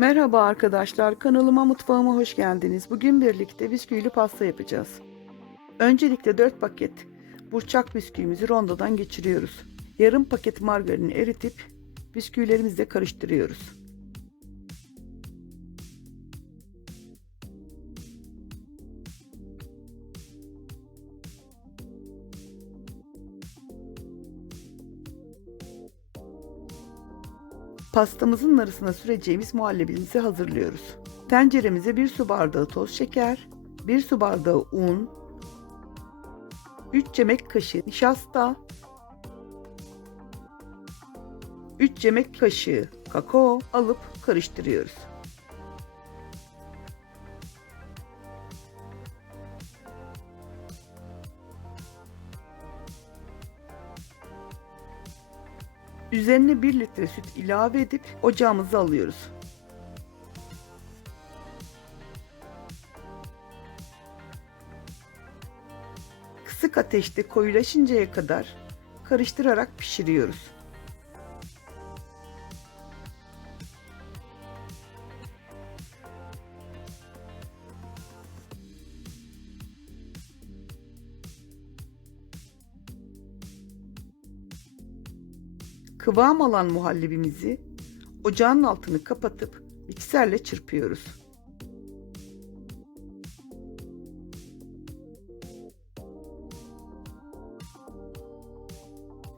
Merhaba arkadaşlar, kanalıma mutfağıma hoş geldiniz. Bugün birlikte bisküvili pasta yapacağız. Öncelikle 4 paket burçak bisküvimizi rondodan geçiriyoruz. Yarım paket margarini eritip bisküvilerimizle karıştırıyoruz. Pastamızın arasına süreceğimiz muhallebimizi hazırlıyoruz. Tenceremize 1 su bardağı toz şeker, 1 su bardağı un, 3 yemek kaşığı nişasta, 3 yemek kaşığı kakao alıp karıştırıyoruz. Üzerine 1 litre süt ilave edip ocağımıza alıyoruz. Kısık ateşte koyulaşıncaya kadar karıştırarak pişiriyoruz. Kıvam alan muhallebimizi ocağın altını kapatıp mikserle çırpıyoruz.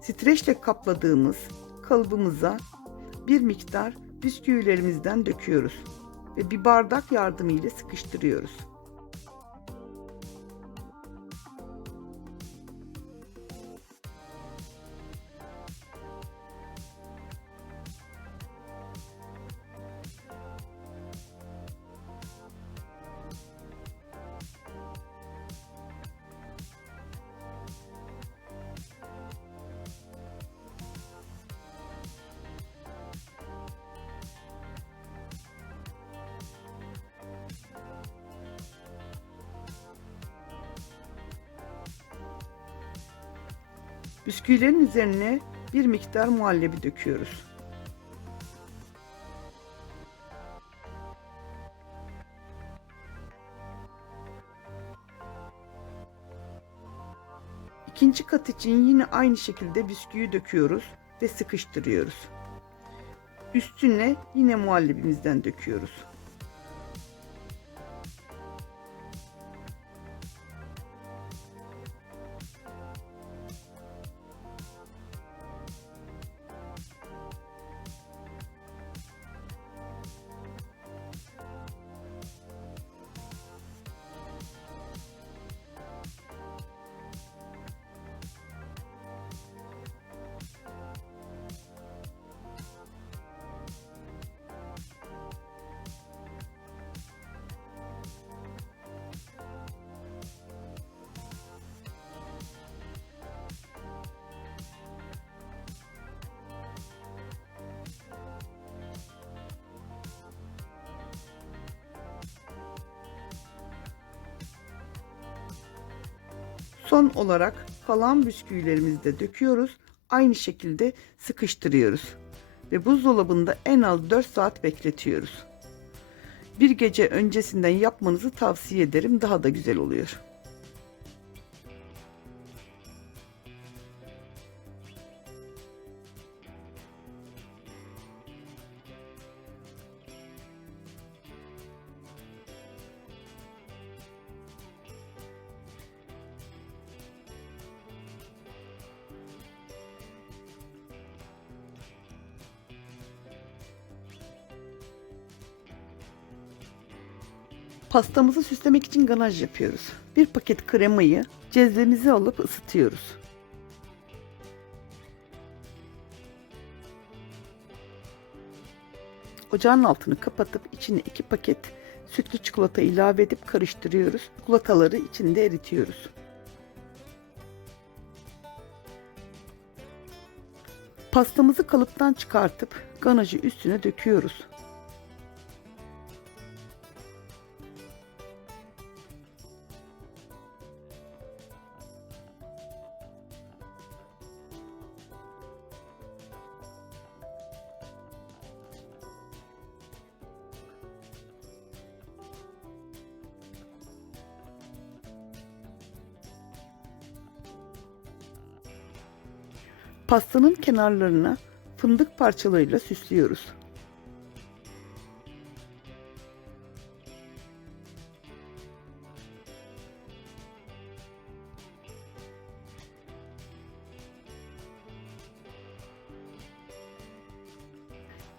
Streçle kapladığımız kalıbımıza bir miktar bisküvilerimizden döküyoruz ve bir bardak yardımıyla sıkıştırıyoruz. Bisküvilerin üzerine bir miktar muhallebi döküyoruz. İkinci kat için yine aynı şekilde bisküvi döküyoruz ve sıkıştırıyoruz. Üstüne yine muhallebimizden döküyoruz. Son olarak kalan bisküvilerimizi de döküyoruz. Aynı şekilde sıkıştırıyoruz. Ve buzdolabında en az 4 saat bekletiyoruz. Bir gece öncesinden yapmanızı tavsiye ederim. Daha da güzel oluyor. Pastamızı süslemek için ganaj yapıyoruz. Bir paket kremayı cezvemize alıp ısıtıyoruz. Ocağın altını kapatıp içine iki paket sütlü çikolata ilave edip karıştırıyoruz. Çikolataları içinde eritiyoruz. Pastamızı kalıptan çıkartıp ganajı üstüne döküyoruz. Pastanın kenarlarına fındık parçalarıyla süslüyoruz.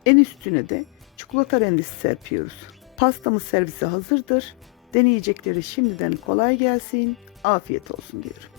En üstüne de çikolata rendesi serpiyoruz. Pastamız servise hazırdır. Deneyecekleri şimdiden kolay gelsin, afiyet olsun diyorum.